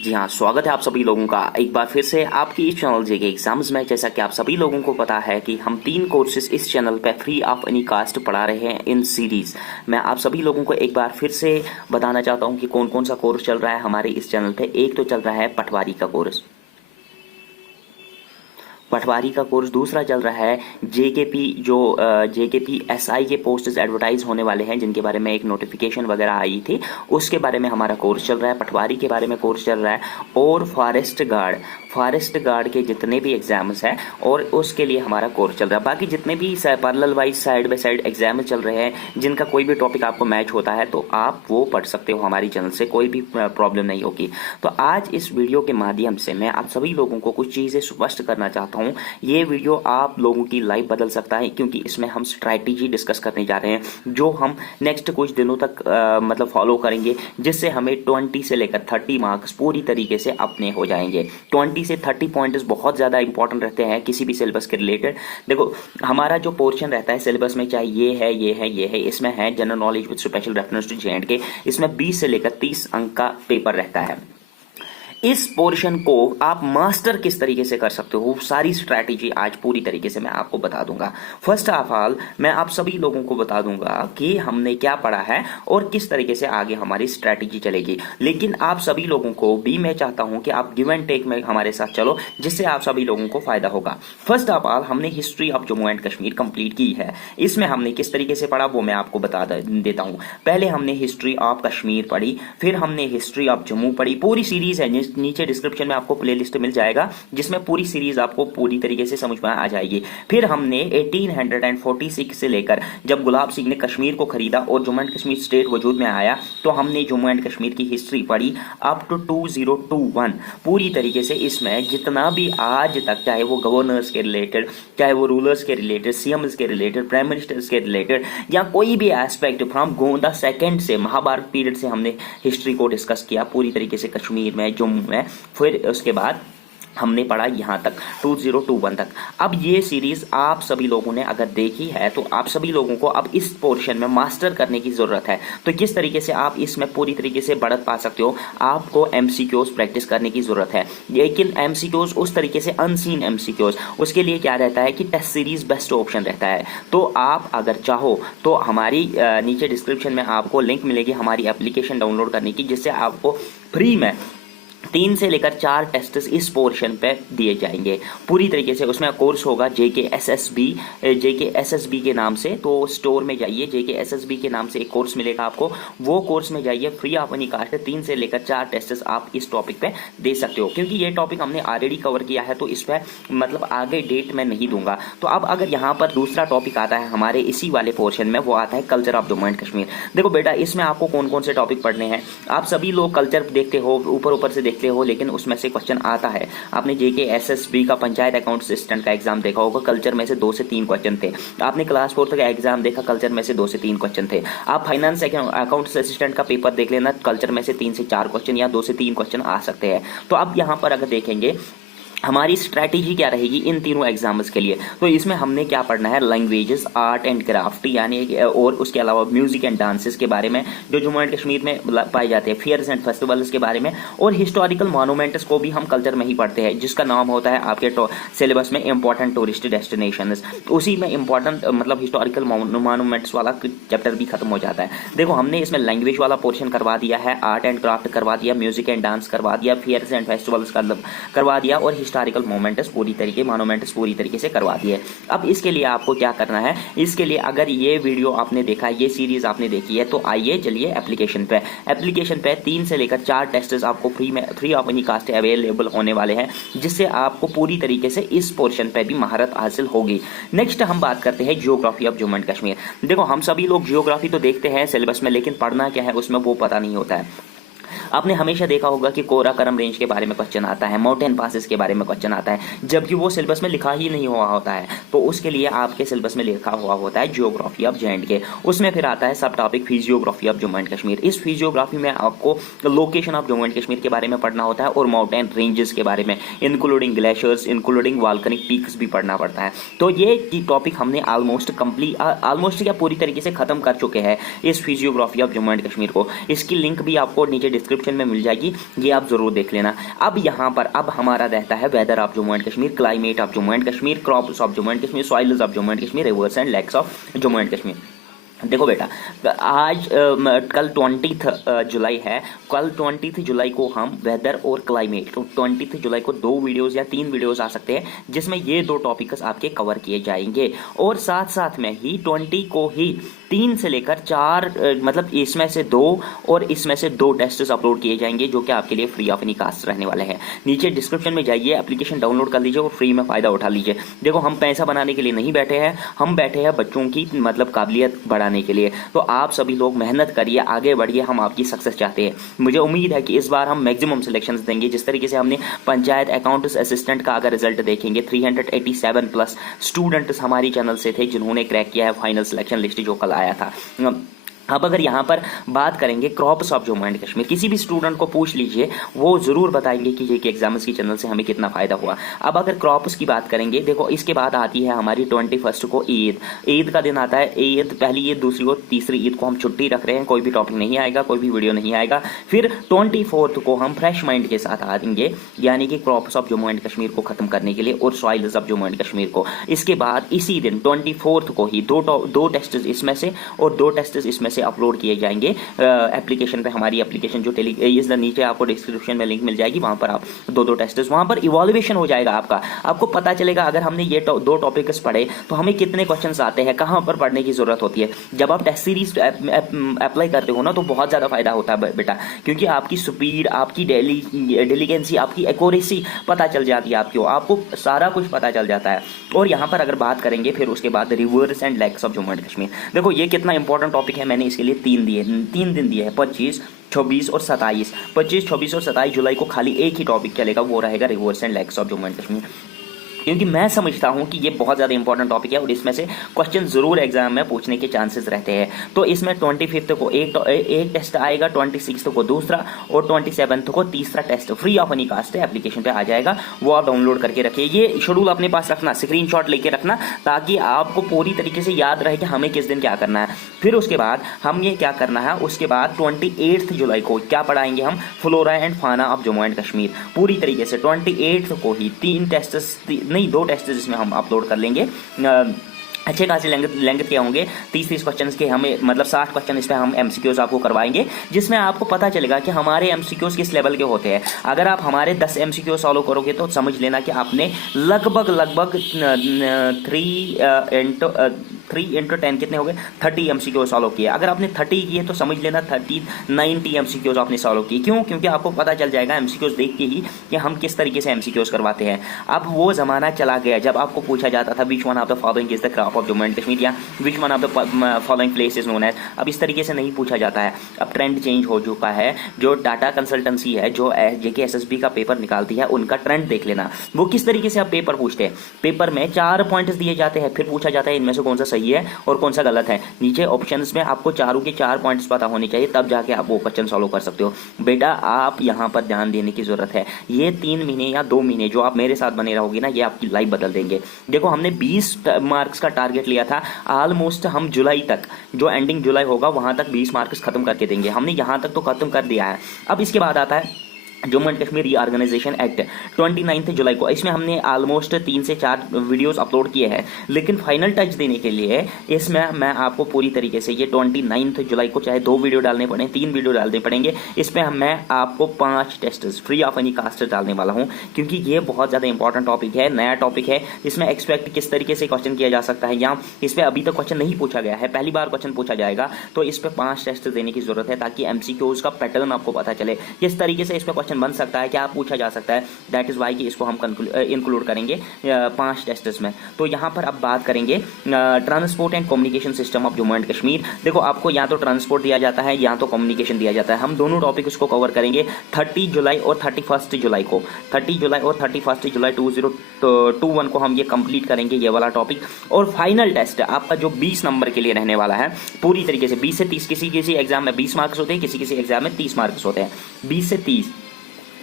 जी हाँ, स्वागत है आप सभी लोगों का एक बार फिर से आपकी इस चैनल जेके एग्जाम्स में। जैसा कि आप सभी लोगों को पता है कि हम 3 कोर्सेज इस चैनल पे फ्री ऑफ एनी कास्ट पढ़ा रहे हैं इन सीरीज। मैं आप सभी लोगों को एक बार फिर से बताना चाहता हूँ कि कौन कौन सा कोर्स चल रहा है हमारे इस चैनल पे। एक तो चल रहा है पटवारी का कोर्स, पटवारी का कोर्स। दूसरा चल रहा है जेकेपी, जो जेकेपी एसआई के पोस्ट्स एडवर्टाइज होने वाले हैं, जिनके बारे में एक नोटिफिकेशन वगैरह आई थी, उसके बारे में हमारा कोर्स चल रहा है। पटवारी के बारे में कोर्स चल रहा है। और फॉरेस्ट गार्ड के जितने भी एग्जाम्स हैं और उसके लिए हमारा कोर्स चल रहा है। बाकी जितने भी parallel wise side by side exam चल रहे हैं, जिनका कोई भी टॉपिक आपको मैच होता है तो आप वो पढ़ सकते हो हमारी चैनल से, कोई भी प्रॉब्लम नहीं होगी। तो आज इस वीडियो के माध्यम से मैं आप सभी लोगों को कुछ चीज़ें स्पष्ट करना चाहता हूँ। ये वीडियो आप लोगों की लाइफ बदल सकता है, क्योंकि इसमें हम स्ट्रैटेजी डिस्कस करने जा रहे हैं जो हम नेक्स्ट कुछ दिनों तक मतलब फॉलो करेंगे, जिससे हमें 20 से लेकर 30 मार्क्स पूरी तरीके से अपने हो जाएंगे। 20 से 30 पॉइंट्स बहुत ज़्यादा इंपॉर्टेंट रहते हैं किसी भी सिलेबस के रिलेटेड। देखो, हमारा जो पोर्शन रहता है सिलेबस में, चाहे ये है, इसमें है general knowledge with special reference to J&K। इसमें 20 से लेकर 30 अंक का पेपर रहता है। इस पोर्शन को आप मास्टर किस तरीके से कर सकते हो, सारी स्ट्रैटेजी आज पूरी तरीके से मैं आपको बता दूंगा। फर्स्ट ऑफ ऑल मैं आप सभी लोगों को बता दूंगा कि हमने क्या पढ़ा है और किस तरीके से आगे हमारी स्ट्रैटेजी चलेगी। लेकिन आप सभी लोगों को भी मैं चाहता हूं कि आप गिव एंड टेक में हमारे साथ चलो, जिससे आप सभी लोगों को फायदा होगा। फर्स्ट ऑफ ऑल हमने history of Jammu and Kashmir complete की है। इसमें हमने किस तरीके से पढ़ा वो मैं आपको बता देता हूं। पहले हमने हिस्ट्री ऑफ कश्मीर पढ़ी, फिर हमने हिस्ट्री ऑफ जम्मू पढ़ी। पूरी सीरीज है, नीचे डिस्क्रिप्शन में आपको प्लेलिस्ट मिल जाएगा, जिसमें पूरी सीरीज आपको पूरी तरीके से समझ में आ जाएगी। फिर हमने 1846 से लेकर जब गुलाब सिंह ने कश्मीर को खरीदा और जम्मू एंड कश्मीर स्टेट वजूद में आया, तो हमने जम्मू एंड कश्मीर की हिस्ट्री पढ़ी अप टू 2021 पूरी तरीके से। इसमें जितना भी आज तक, चाहे वो गवर्नर्स के रिलेटेड, चाहे वो रूलर्स के रिलेटेड, सीएम्स के रिलेटेड, प्राइम मिनिस्टर्स के रिलेटेड, या कोई भी एस्पेक्ट फ्रॉम गोंदा सेकंड से महाभारत पीरियड से हमने हिस्ट्री को डिस्कस किया पूरी तरीके से कश्मीर में, जम्मू में। फिर उसके बाद हमने पढ़ा यहाँ तक 2021 तक। अब ये सीरीज आप सभी लोगों ने अगर देखी है तो आप सभी लोगों को अब इस पोर्शन में मास्टर करने की जरूरत है। तो किस तरीके से आप इसमें पूरी तरीके से बढ़त पा सकते हो, आपको एमसीक्यूज प्रैक्टिस करने की जरूरत है। लेकिन एमसीक्यूज उस तरीके से अनसीन एमसीक्यूज, उसके लिए क्या रहता है कि टेस्ट सीरीज बेस्ट ऑप्शन रहता है। तो आप अगर चाहो तो हमारी नीचे डिस्क्रिप्शन में आपको लिंक मिलेगी हमारी एप्लीकेशन डाउनलोड करने की, जिससे आपको फ्री में 3 से लेकर 4 टेस्ट इस पोर्शन पे दिए जाएंगे पूरी तरीके से। उसमें कोर्स होगा JKSSB के नाम से। तो स्टोर में जाइए, JKSSB के नाम से एक कोर्स मिलेगा आपको, वो कोर्स में जाइए, फ्री ऑफ एनी कास्ट। 3 से लेकर 4 टेस्ट आप इस टॉपिक पे दे सकते हो, क्योंकि ये टॉपिक हमने ऑलरेडी कवर किया है, तो इस पर मतलब आगे डेट में नहीं दूंगा। तो अब अगर यहाँ पर दूसरा टॉपिक आता है हमारे इसी वाले पोर्शन में, वो आता है culture of Jammu and Kashmir. देखो बेटा, इसमें आपको कौन कौन से टॉपिक पढ़ने हैं। आप सभी लोग कल्चर देखते हो, ऊपर से देखते हो, लेकिन उसमें से क्वेश्चन आता है। आपने JKSSB का पंचायत अकाउंट असिस्टेंट का एग्जाम देखा होगा, कल्चर में से 2 से 3 क्वेश्चन थे। आपने क्लास 4 का एग्जाम देखा, कल्चर में से 2 से 3 क्वेश्चन थे। आप फाइनेंस अकाउंट असिस्टेंट का पेपर देख लेना, कल्चर में से 3 से 4 क्वेश्चन या 2 से 3 क्वेश्चन आ सकते हैं। तो अब यहाँ पर अगर देखेंगे हमारी स्ट्रैटेजी क्या रहेगी इन तीनों एग्जाम्स के लिए, तो इसमें हमने क्या पढ़ना है, लैंग्वेजेस, आर्ट एंड क्राफ्ट, यानी और उसके अलावा म्यूजिक एंड डांसेस के बारे में जो जम्मू एंड कश्मीर में पाए जाते हैं, फेयर्स एंड फेस्टिवल्स के बारे में, और हिस्टोरिकल मॉन्यूमेंट्स को भी हम कल्चर में ही पढ़ते हैं, जिसका नाम होता है आपके सिलेबस में इंपॉर्टेंट टूरिस्ट डेस्टिनेशन। उसी में इंपॉर्टेंट मतलब हिस्टोरिकल मॉन्यूमेंट्स वाला चैप्टर भी खत्म हो जाता है। देखो, हमने इसमें लैंग्वेज वाला पोर्शन करवा दिया है, आर्ट एंड क्राफ्ट करवा दिया, म्यूजिक एंड डांस करवा दिया, फेयर्स एंड फेस्टिवल्स करवा दिया, और हिस्टोरिकल मोमेंट्स पूरी तरीके से करवा दिए। अब इसके लिए आपको क्या करना है, इसके लिए अगर ये वीडियो आपने देखा, ये सीरीज आपने देखी है, तो आइए चलिए एप्लीकेशन पे 3 से लेकर 4 टेस्ट आपको free of any cast available होने वाले हैं, जिससे आपको पूरी तरीके से इस पोर्शन पे भी महारत हासिल होगी। नेक्स्ट हम बात करते हैं geography of Jammu and Kashmir. देखो, हम सभी लोग जियोग्राफी तो देखते हैं सिलेबस में, लेकिन पढ़ना क्या है उसमें वो पता नहीं होता है। आपने हमेशा देखा होगा कि कोराकरम रेंज के बारे में क्वेश्चन आता है, माउंटेन पासेस के बारे में क्वेश्चन आता है, जबकि वो सिलेबस में लिखा ही नहीं हुआ होता है। तो उसके लिए आपके सिलेबस में लिखा हुआ होता है जियोग्राफी ऑफ J&K। उसमें फिर आता है सब topic physiography of Jammu and Kashmir. इस फिजियोग्राफी में आपको location of Jammu and Kashmir के बारे में पढ़ना होता है, और माउंटेन रेंजेस के बारे में, including glaciers, including volcanic peaks भी पढ़ना पड़ता है। तो ये टॉपिक हमने ऑलमोस्ट क्या पूरी तरीके से खत्म कर चुके हैं इस physiography of Jammu and Kashmir को। इसकी लिंक भी आपको नीचे डिस्क्रिप्शन डिस्क्रिप्शन में मिल जाएगी, ये आप जरूर देख लेना। अब यहाँ पर अब हमारा रहता है weather of Jammu and Kashmir, climate of Jammu and Kashmir, crops of Jammu and Kashmir, soils of Jammu and Kashmir, rivers and lakes of Jammu and Kashmir. देखो बेटा, आज कल 20 जुलाई है, कल 20 जुलाई को हम वेदर और क्लाइमेट, तो 20 जुलाई को 2 वीडियोस या 3 वीडियोस आ सकते हैं जिसमें ये 2 टॉपिक्स आपके कवर किए जाएंगे। और साथ साथ में ही 20 को ही 3 से लेकर 4 मतलब इसमें से 2 और इसमें से 2 टेस्ट्स अपलोड किए जाएंगे जो कि आपके लिए फ्री ऑफ एनी कास्ट रहने वाले हैं। नीचे डिस्क्रिप्शन में जाइए, एप्लीकेशन डाउनलोड कर लीजिए और फ्री में फ़ायदा उठा लीजिए। देखो, हम पैसा बनाने के लिए नहीं बैठे हैं, हम बैठे हैं बच्चों की मतलब काबिलियत बढ़ाने के लिए। तो आप सभी लोग मेहनत करिए, आगे बढ़िए, हम आपकी सक्सेस चाहते हैं। मुझे उम्मीद है कि इस बार हम मैक्सिमम सिलेक्शंस देंगे। जिस तरीके से हमने पंचायत अकाउंट्स असिस्टेंट का अगर रिजल्ट देखेंगे, 387 प्लस स्टूडेंट्स हमारी चैनल से थे जिन्होंने क्रैक किया है फाइनल सिलेक्शन लिस्ट जो कल आया था। अब अगर यहाँ पर बात करेंगे crops of Jammu and Kashmir, किसी भी स्टूडेंट को पूछ लीजिए, वो जरूर बताएंगे कि ये एग्जाम्स की चैनल से हमें कितना फायदा हुआ। अब अगर क्रॉप्स की बात करेंगे, देखो इसके बाद आती है हमारी 21 को ईद। ईद का दिन आता है, ईद पहली ईद, दूसरी और तीसरी ईद को हम छुट्टी रख रहे हैं, कोई भी टॉपिक नहीं आएगा, कोई भी वीडियो नहीं आएगा। फिर 24 को हम फ्रेश माइंड के साथ आएंगे, यानी कि crops of Jammu and Kashmir को खत्म करने के लिए और soils of Jammu and Kashmir को। इसके बाद इसी दिन 24 को ही दो टेस्ट इसमें से और 2 टेस्ट इसमें से अपलोड किए जाएंगे एप्लीकेशन पे। हमारी एप्लीकेशन जो इस नीचे आपको डिस्क्रिप्शन में लिंक मिल जाएगी, वहां पर आप 2 टेस्ट, वहां पर इवोल्यूशन हो जाएगा आपका। आपको पता चलेगा अगर हमने ये 2 टॉपिक्स पढ़े तो हमें कितने क्वेश्चंस आते हैं, कहां पर पढ़ने की जरूरत होती है। जब आप टेस्ट सीरीज अप्लाई करते हो ना तो बहुत ज्यादा फायदा होता है बेटा, क्योंकि आपकी स्पीड, आपकी डिलीगेंसी, आपकी एक्यूरेसी पता चल जाती है, आपको सारा कुछ पता चल जाता है। और यहाँ पर अगर बात करेंगे फिर उसके बाद rivers and lakes of Jammu and Kashmir, देखो ये कितना इंपॉर्टेंट टॉपिक है। मैंने इसके लिए 3 दिन दिए हैं, 25, 24 और 27। 25, 24 और 27 जुलाई को खाली एक ही टॉपिक चलेगा, वो रहेगा rivers and lakes of Jammu and Kashmir, क्योंकि मैं समझता हूं कि ये बहुत ज़्यादा इंपॉर्टेंट टॉपिक है और इसमें से क्वेश्चन जरूर एग्जाम में पूछने के चांसेस रहते हैं। तो इसमें 25 को एक टेस्ट आएगा, 26 को दूसरा और 27 को तीसरा test free of any cost application पे आ जाएगा, वो आप डाउनलोड करके रखिए। ये शेड्यूल अपने पास रखना, स्क्रीनशॉट लेके रखना, ताकि आपको पूरी तरीके से याद रहे कि हमें किस दिन क्या करना है। फिर उसके बाद हम ये क्या करना है, उसके बाद 28 जुलाई को क्या पढ़ाएंगे हम, फ्लोरा एंड फाना ऑफ जम्मू एंड कश्मीर पूरी तरीके से। 28 को ही 3 टेस्ट नहीं 2 टेस्ट जिसमें हम अपलोड कर लेंगे। अच्छे खासे लेंथ के होंगे, 30 क्वेश्चन के, हमें मतलब 60 क्वेश्चन इस पर हम एमसीक्यूज आपको करवाएंगे, जिसमें आपको पता चलेगा कि हमारे एमसीक्यूज किस लेवल के होते हैं। अगर आप हमारे 10 एमसीक्यू सॉल्व करोगे तो समझ लेना कि आपने लगभग 3 इंटू 10 कितने हो गए, 30 एमसीक्यू सॉल्व किए। अगर आपने 30 किए तो समझ लेना 90 एमसीक्यूज आपने सॉल्व किए। क्यों? क्योंकि आपको पता चल जाएगा एमसीक्यूज देख के ही कि हम किस तरीके से एमसीक्यूज करवाते हैं। अब वो जमाना चला गया जब आपको पूछा जाता था which one of the following is the crop of Jammu and Kashmir या which one of the following place is known as. अब इस तरीके से नहीं पूछा जाता है, अब ट्रेंड चेंज हो चुका है। जो डाटा कंसल्टेंसी है, जो जेके एसएसबी का पेपर निकालती है, उनका ट्रेंड देख लेना, वो किस तरीके से आप पेपर पूछते हैं। पेपर में 4 पॉइंट्स दिए जाते हैं, फिर पूछा जाता है इनमें से कौन सा सही है और कौन सा गलत है। नीचे ऑप्शंस में आपको चारों के 4 पॉइंट्स पता होने चाहिए, तब जाके आप वो क्वेश्चन सॉल्व कर सकते हो। बेटा आप यहाँ पर ध्यान देने की जरूरत है। ये 3 महीने या 2 महीने जो आप मेरे साथ बने रहोगे ना, ये आपकी लाइफ बदल देंगे। देखो हमने 20 मार्क्स का टारगेट लिया था, ऑलमोस्ट हम जुलाई तक, जो एंडिंग जुलाई होगा वहां तक 20 मार्क्स खत्म करके देंगे। हमने यहां तक तो खत्म कर दिया है। अब इसके बाद आता है Jammu and Kashmir reorganisation act 29 जुलाई को। इसमें हमने ऑलमोस्ट 3 से 4 वीडियोस अपलोड किए हैं, लेकिन फाइनल टच देने के लिए इसमें मैं आपको पूरी तरीके से ये 29 जुलाई को चाहे 2 वीडियो डालने पड़े, 3 वीडियो डालने पड़ेंगे, इसमें मैं आपको 5 test free of any cost डालने वाला हूं, क्योंकि ये बहुत ज़्यादा इंपॉर्टेंट टॉपिक है, नया टॉपिक है। इसमें एक्सपेक्ट किस तरीके से क्वेश्चन किया जा सकता है, या इस पर अभी तक क्वेश्चन नहीं पूछा गया है, पहली बार क्वेश्चन पूछा जाएगा, तो इस पर 5 टेस्ट देने की जरूरत है, ताकि एमसीक्यूज का पैटर्न आपको पता चले, किस तरीके से इस पर बन सकता है, क्या पूछा जा सकता है। दैट इज वाई कि इसको हम इंक्लूड करेंगे 5 टेस्ट्स में। तो यहाँ पर अब बात करेंगे transport and communication system of Jammu and Kashmir. देखो आपको या तो ट्रांसपोर्ट दिया जाता है या तो कम्युनिकेशन दिया जाता है। हम दोनों टॉपिक इसको कवर करेंगे 30 जुलाई और 31 जुलाई को। 30 जुलाई और 31 जुलाई 2021 को हम ये कंप्लीट करेंगे, ये वाला टॉपिक। और फाइनल टेस्ट आपका जो 20 नंबर के लिए रहने वाला है पूरी तरीके से 20 से 30, किसी एग्जाम में 20 मार्क्स होते हैं, किसी एग्जाम में 30 मार्क्स होते हैं, 20 से 30।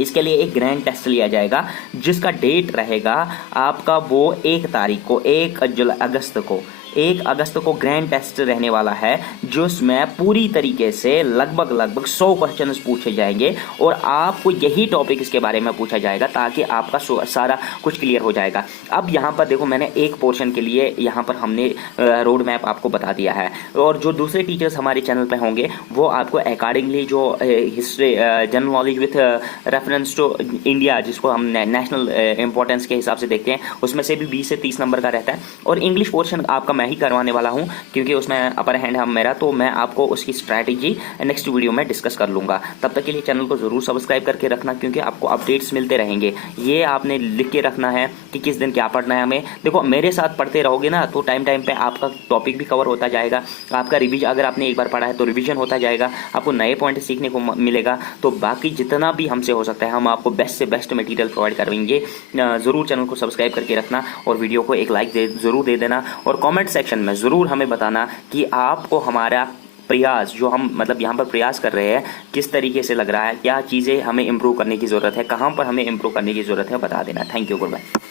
इसके लिए एक ग्रैंड टेस्ट लिया जाएगा, जिसका डेट रहेगा आपका वो 1 तारीख को, 1 अगस्त को, 1 अगस्त को ग्रैंड टेस्ट रहने वाला है, जिसमें पूरी तरीके से लगभग 100 क्वेश्चन पूछे जाएंगे और आपको यही टॉपिक इसके बारे में पूछा जाएगा ताकि आपका सारा कुछ क्लियर हो जाएगा। अब यहाँ पर देखो, मैंने एक पोर्शन के लिए यहाँ पर हमने रोड मैप आपको बता दिया है, और जो दूसरे टीचर्स हमारे चैनल पे होंगे वो आपको अकॉर्डिंगली जो history general knowledge with reference to India, जिसको हम नेशनल इंपॉर्टेंस के हिसाब से देखते हैं, उसमें से भी 20 से 30 नंबर का रहता है। और इंग्लिश पोर्शन आपका मैं ही करवाने वाला हूँ क्योंकि उसमें अपर हैंड है मेरा, तो मैं आपको उसकी स्ट्रैटेजी नेक्स्ट वीडियो में डिस्कस कर लूँगा। तब तक के लिए चैनल को ज़रूर सब्सक्राइब करके रखना क्योंकि आपको अपडेट्स मिलते रहेंगे। ये आपने लिख के रखना है कि किस दिन क्या पढ़ना है हमें। देखो, मेरे साथ पढ़ते रहोगे ना तो टाइम पे आपका टॉपिक भी कवर होता जाएगा, आपका रिवीजन, अगर आपने एक बार पढ़ा है तो रिवीजन होता जाएगा, आपको नए पॉइंट सीखने को मिलेगा। तो बाकी जितना भी हमसे हो सकता है हम आपको बेस्ट से बेस्ट मटेरियल प्रोवाइड करेंगे। ज़रूर चैनल को सब्सक्राइब करके रखना और वीडियो को एक लाइक ज़रूर दे देना, और कमेंट सेक्शन में ज़रूर हमें बताना कि आपको हमारा प्रयास, जो हम मतलब यहाँ पर प्रयास कर रहे हैं, किस तरीके से लग रहा है, क्या चीज़ें हमें इम्प्रूव करने की ज़रूरत है, कहाँ पर हमें इम्प्रूव करने की ज़रूरत है, बता देना। Thank you, good bye.